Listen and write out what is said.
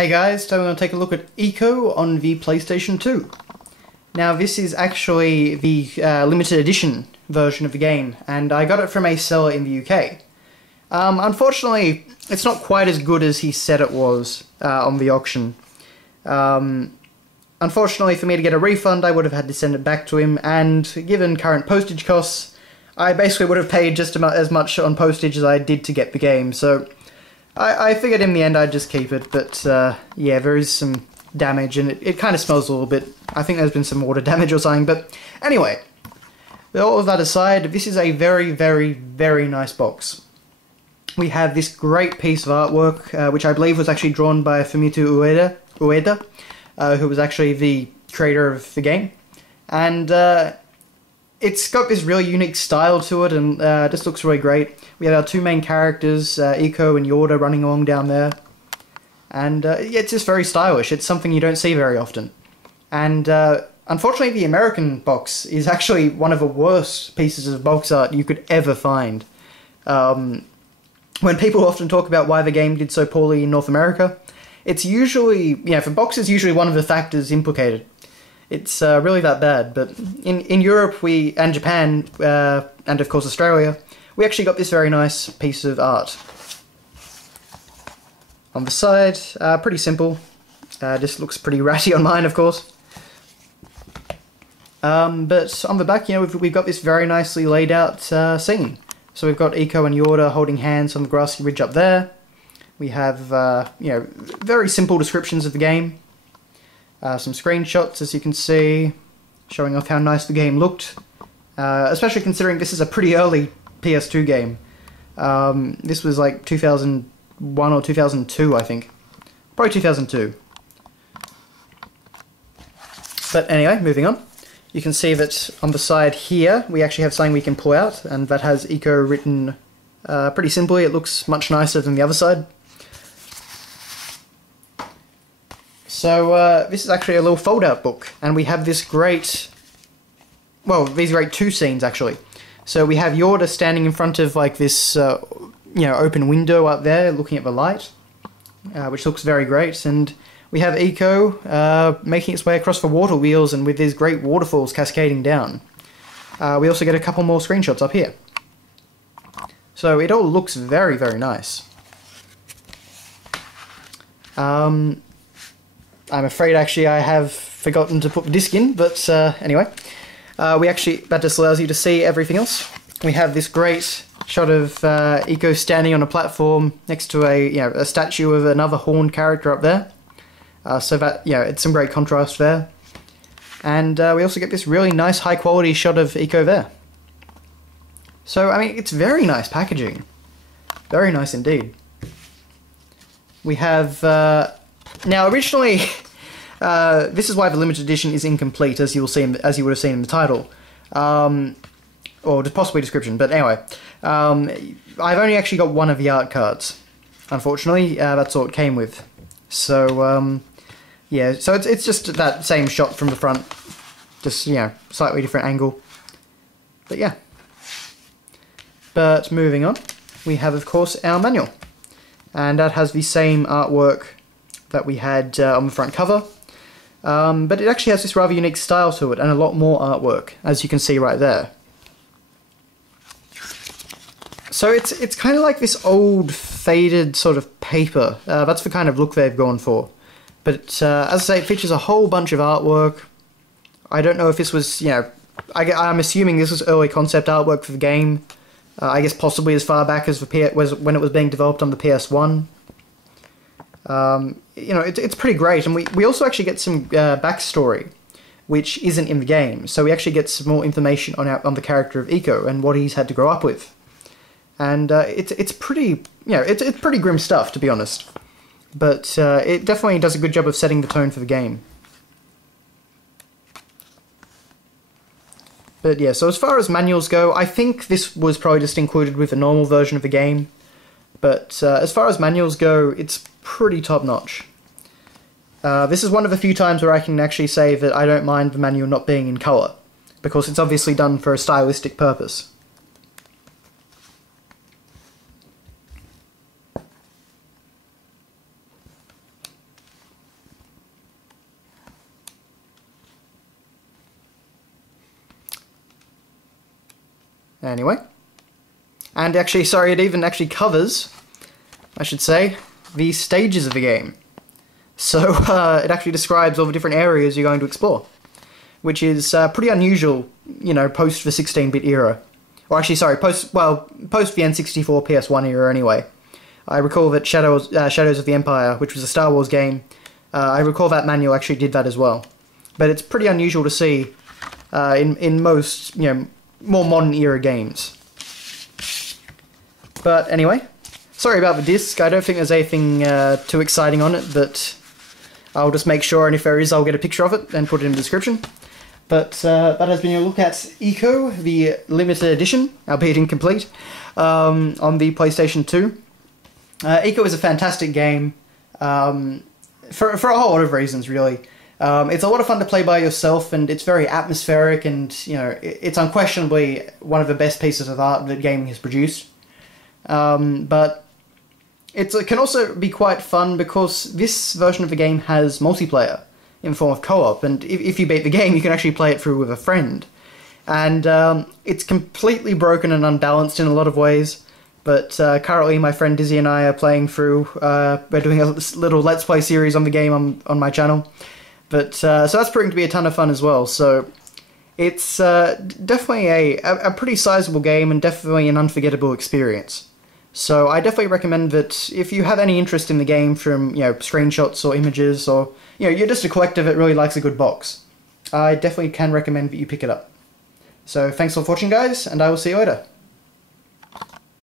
Hey guys, so we're going to take a look at Ico on the PlayStation 2. Now this is actually the limited edition version of the game, and I got it from a seller in the UK. Unfortunately, it's not quite as good as he said it was on the auction. Unfortunately, for me to get a refund, I would have had to send it back to him, and given current postage costs, I basically would have paid just as much on postage as I did to get the game, so I figured in the end I'd just keep it, but yeah, there is some damage, and it kind of smells a little bit. I think there's been some water damage or something, but anyway, with all of that aside, this is a very, very, very nice box. We have this great piece of artwork, which I believe was actually drawn by Fumito Ueda, who was actually the creator of the game, and it's got this really unique style to it, and just looks really great. We have our two main characters, Ico and Yorda, running along down there, and yeah, it's just very stylish. It's something you don't see very often, and unfortunately the American box is actually one of the worst pieces of box art you could ever find. When people often talk about why the game did so poorly in North America, it's usually, the box is usually one of the factors implicated. It's really that bad, but in Europe and Japan, and of course Australia, we actually got this very nice piece of art. On the side, pretty simple. Just looks pretty ratty on mine, of course. But on the back, we've got this very nicely laid out scene. So we've got Ico and Yorda holding hands on the grassy ridge up there. We have, very simple descriptions of the game. Some screenshots, as you can see, showing off how nice the game looked. Especially considering this is a pretty early PS2 game. This was like 2001 or 2002, I think. Probably 2002. But anyway, moving on. You can see that on the side here, we actually have something we can pull out, and that has Ico written pretty simply. It looks much nicer than the other side. So this is actually a little fold-out book, and we have this great, well, these great two scenes actually. So we have Yorda standing in front of like this, open window up there, looking at the light, which looks very great, and we have Ico making its way across the water wheels and with these great waterfalls cascading down. We also get a couple more screenshots up here. So it all looks very, very nice. I'm afraid actually I have forgotten to put the disc in, but anyway. That just allows you to see everything else. We have this great shot of Ico standing on a platform next to a statue of another horned character up there. So that, it's some great contrast there. And we also get this really nice high quality shot of Ico there. So, I mean, it's very nice packaging. Very nice indeed. We have, now originally, this is why the limited edition is incomplete, as you would have seen in the title. Or possibly description, but anyway. I've only actually got one of the art cards. Unfortunately, that's all it came with. So, yeah, so it's just that same shot from the front, just, slightly different angle. But yeah. But moving on, we have, of course, our manual. And that has the same artwork that we had on the front cover. But it actually has this rather unique style to it, and a lot more artwork, as you can see right there. So it's kind of like this old, faded sort of paper. That's the kind of look they've gone for. But as I say, it features a whole bunch of artwork. I don't know if this was, I'm assuming this was early concept artwork for the game. I guess possibly as far back as when it was being developed on the PS1. It's pretty great, and we also actually get some backstory, which isn't in the game. So we actually get some more information on the character of Ico and what he's had to grow up with. And it's pretty, it's pretty grim stuff, to be honest. But it definitely does a good job of setting the tone for the game. But yeah, so as far as manuals go, I think this was probably just included with a normal version of the game. But as far as manuals go, it's pretty top-notch. This is one of the few times where I can actually say that I don't mind the manual not being in colour, because it's obviously done for a stylistic purpose. Anyway. And actually, sorry, it even actually covers, I should say, the stages of the game. So it actually describes all the different areas you're going to explore, which is pretty unusual, you know, post the 16-bit era. Or actually, sorry, post the N64 PS1 era anyway. I recall that Shadows of the Empire, which was a Star Wars game, I recall that manual actually did that as well. But it's pretty unusual to see in most, you know, more modern era games. But anyway, sorry about the disc. I don't think there's anything too exciting on it, but I'll just make sure, and if there is, I'll get a picture of it and put it in the description. But that has been a look at Ico, the limited edition, albeit incomplete, on the PlayStation 2. Ico is a fantastic game, for a whole lot of reasons, really. It's a lot of fun to play by yourself, and it's very atmospheric, and you know, it's unquestionably one of the best pieces of art that gaming has produced. But it can also be quite fun because this version of the game has multiplayer in the form of co-op, and if you beat the game, you can actually play it through with a friend. And it's completely broken and unbalanced in a lot of ways, but currently my friend Dizzy and I are playing through, we're doing a little Let's Play series on the game on my channel. But so that's proving to be a ton of fun as well, so it's definitely a pretty sizable game and definitely an unforgettable experience. So I definitely recommend that if you have any interest in the game from, you know, screenshots or images, or, you know, you're just a collector that really likes a good box, I definitely can recommend that you pick it up. So thanks for watching, guys, and I will see you later.